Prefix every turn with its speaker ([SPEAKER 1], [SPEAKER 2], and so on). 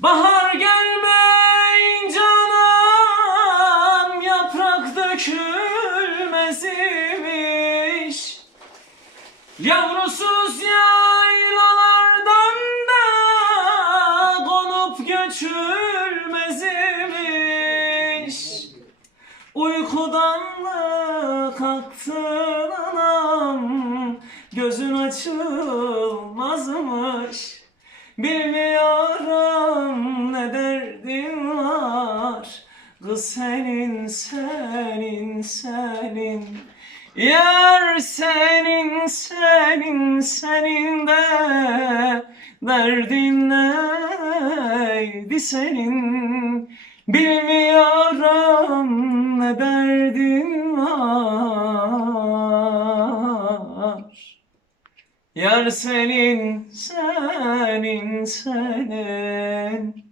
[SPEAKER 1] Bahar gelmeyince anam yaprak dökülmez imiş. Yavrusuz yaylalardan da konup göçülmez imiş. Uykudan mı kalktın anam Gözün açılmazmış Bilmiyorum ne derdin var. Kız senin senin senin. Yar senin senin senin de Derdin neydi senin? Bilmiyorum ne derdin var. Yar senin, senin, senin